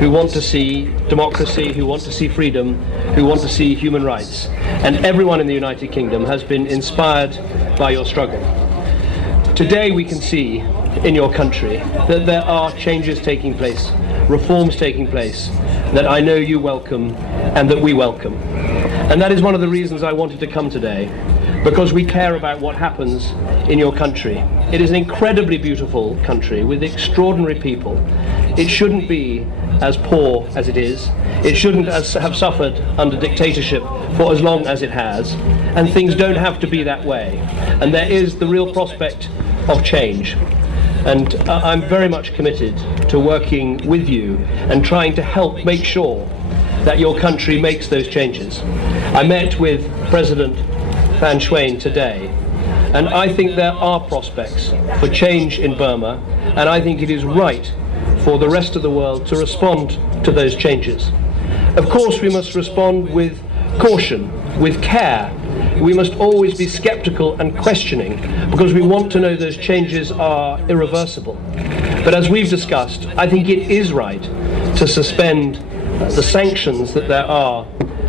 who want to see democracy, who want to see freedom, who want to see human rights. And everyone in the United Kingdom has been inspired by your struggle. Today we can see in your country that there are changes taking place, reforms taking place, that I know you welcome and that we welcome. And that is one of the reasons I wanted to come today, because we care about what happens in your country. It is an incredibly beautiful country with extraordinary people. It shouldn't be as poor as it is. It shouldn't have suffered under dictatorship for as long as it has. And things don't have to be that way. And there is the real prospect of change. And I'm very much committed to working with you and trying to help make sure that your country makes those changes. I met with President Than Shwe today, and I think there are prospects for change in Burma, and I think it is right for the rest of the world to respond to those changes. Of course, we must respond with caution, with care. We must always be skeptical and questioning, because we want to know those changes are irreversible. But as we've discussed, I think it is right to suspend the sanctions that there are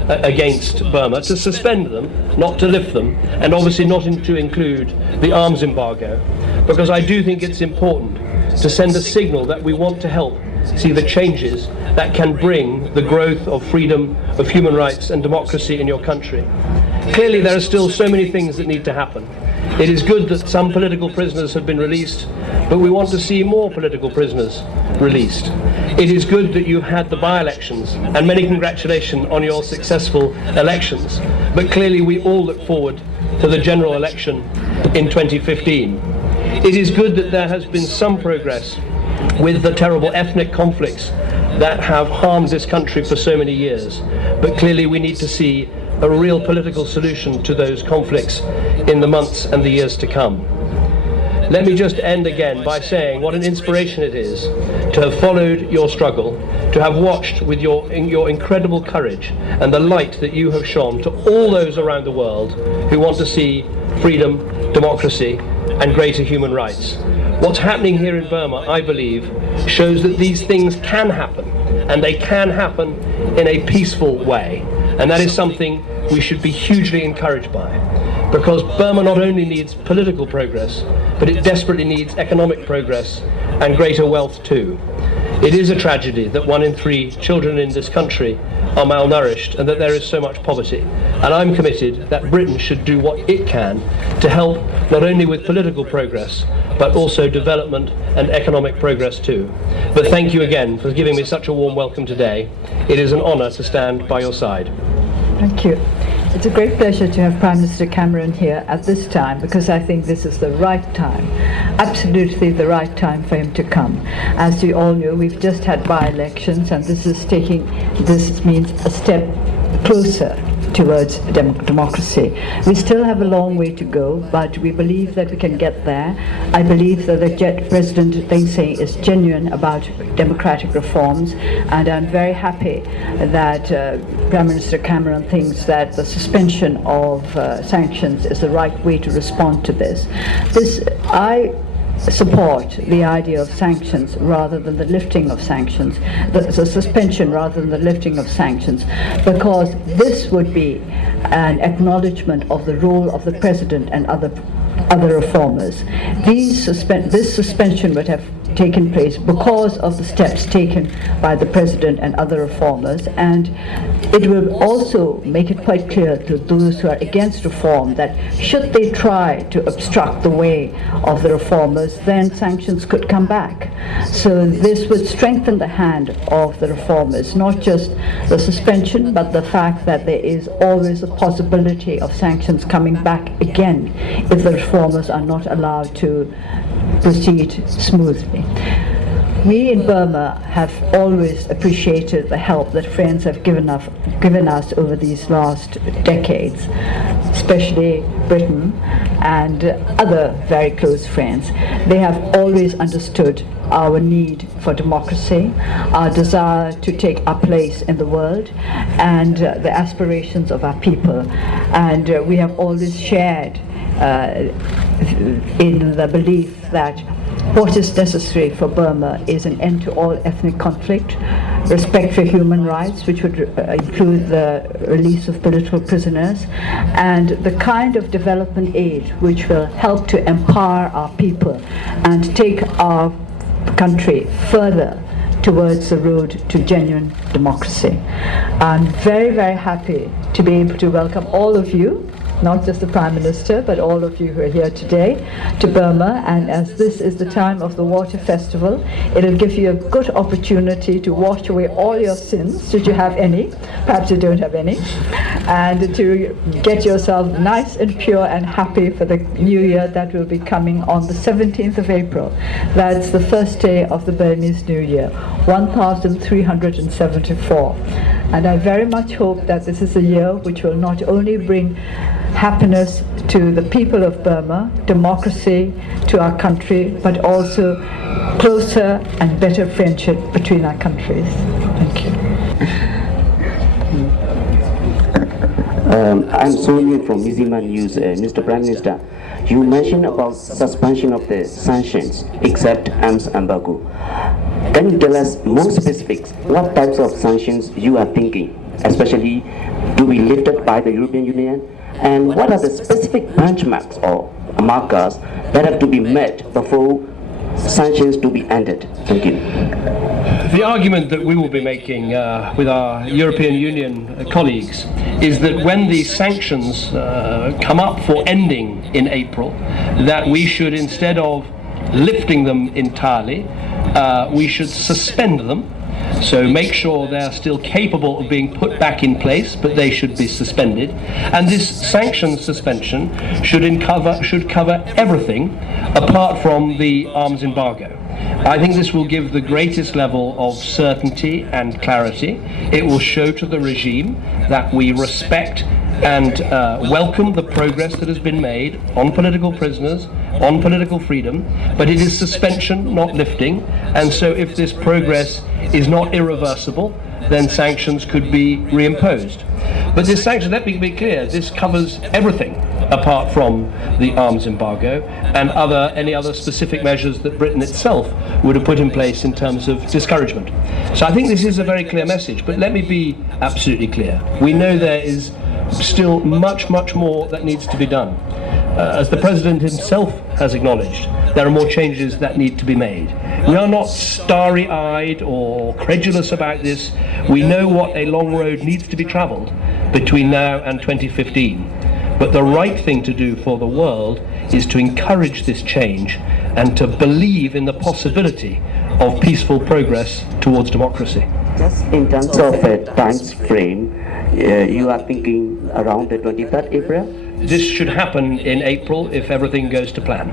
against Burma, to suspend them, not to lift them, and obviously not to include the arms embargo, because I do think it's important to send a signal that we want to help see the changes that can bring the growth of freedom, of human rights and democracy in your country. Clearly there are still so many things that need to happen. It is good that some political prisoners have been released, but we want to see more political prisoners released. It is good that you had the by-elections, and many congratulations on your successful elections. But clearly we all look forward to the general election in 2015. It is good that there has been some progress with the terrible ethnic conflicts that have harmed this country for so many years. But clearly we need to see a real political solution to those conflicts in the months and the years to come. Let me just end again by saying what an inspiration it is to have followed your struggle, to have watched with your incredible courage and the light that you have shone to all those around the world who want to see freedom, democracy and greater human rights. What's happening here in Burma, I believe, shows that these things can happen, and they can happen in a peaceful way. And that is something we should be hugely encouraged by, because Burma not only needs political progress, but it desperately needs economic progress and greater wealth too. It is a tragedy that 1 in 3 children in this country are malnourished and that there is so much poverty. And I'm committed that Britain should do what it can to help not only with political progress, but also development and economic progress too. But thank you again for giving me such a warm welcome today. It is an honour to stand by your side. Thank you. It's a great pleasure to have Prime Minister Cameron here at this time, because I think this is the right time, absolutely the right time for him to come. As you all know, we've just had by-elections, and this means a step closer towards democracy. We still have a long way to go, but we believe that we can get there. I believe that the President Thein Sein is genuine about democratic reforms, and I'm very happy that Prime Minister Cameron thinks that the suspension of sanctions is the right way to respond to this. I support the idea of sanctions rather than the lifting of sanctions, the suspension rather than the lifting of sanctions, because this would be an acknowledgement of the role of the President and other reformers. This suspension would have taken place because of the steps taken by the President and other reformers, and it will also make it quite clear to those who are against reform that should they try to obstruct the way of the reformers, then sanctions could come back. So this would strengthen the hand of the reformers, not just the suspension, but the fact that there is always a possibility of sanctions coming back again if the reformers are not allowed to proceed smoothly. We in Burma have always appreciated the help that friends have given us over these last decades, especially Britain and other very close friends. They have always understood our need for democracy, our desire to take our place in the world, and the aspirations of our people. And we have always shared in the belief that what is necessary for Burma is an end to all ethnic conflict, respect for human rights, which would include the release of political prisoners, and the kind of development aid which will help to empower our people and take our country further towards the road to genuine democracy. I'm very, very happy to be able to welcome all of you, not just the Prime Minister, but all of you who are here today to Burma. And as this is the time of the Water Festival, it'll give you a good opportunity to wash away all your sins, should you have any, perhaps you don't have any, and to get yourself nice and pure and happy for the new year that will be coming on the 17th of April. That's the first day of the Burmese New Year, 1374. And I very much hope that this is a year which will not only bring happiness to the people of Burma, democracy to our country, but also closer and better friendship between our countries. Thank you. I'm Sonia from Mizima News. Mr. Prime Minister, you mentioned about suspension of the sanctions except arms embargo. Can you tell us more specifics what types of sanctions you are thinking, especially to be lifted by the European Union? And what are the specific benchmarks or markers that have to be met before sanctions to be ended? Thank you. The argument that we will be making with our European Union colleagues is that when the sanctions come up for ending in April, that we should, instead of lifting them entirely, we should suspend them. So make sure they're still capable of being put back in place, but they should be suspended. And this sanction suspension should cover everything apart from the arms embargo. I think this will give the greatest level of certainty and clarity. It will show to the regime that we respect and welcome the progress that has been made on political prisoners, on political freedom, but it is suspension, not lifting. And so if this progress is not irreversible, then sanctions could be reimposed. But this sanction, let me be clear, this covers everything apart from the arms embargo and any other specific measures that Britain itself would have put in place in terms of discouragement. So I think this is a very clear message, but let me be absolutely clear. We know there is still much, much more that needs to be done. As the President himself has acknowledged, there are more changes that need to be made. We are not starry-eyed or credulous about this. We know what a long road needs to be travelled between now and 2015. But the right thing to do for the world is to encourage this change and to believe in the possibility of peaceful progress towards democracy. Just in terms of a time frame, you are thinking around the 23rd April? This should happen in April if everything goes to plan.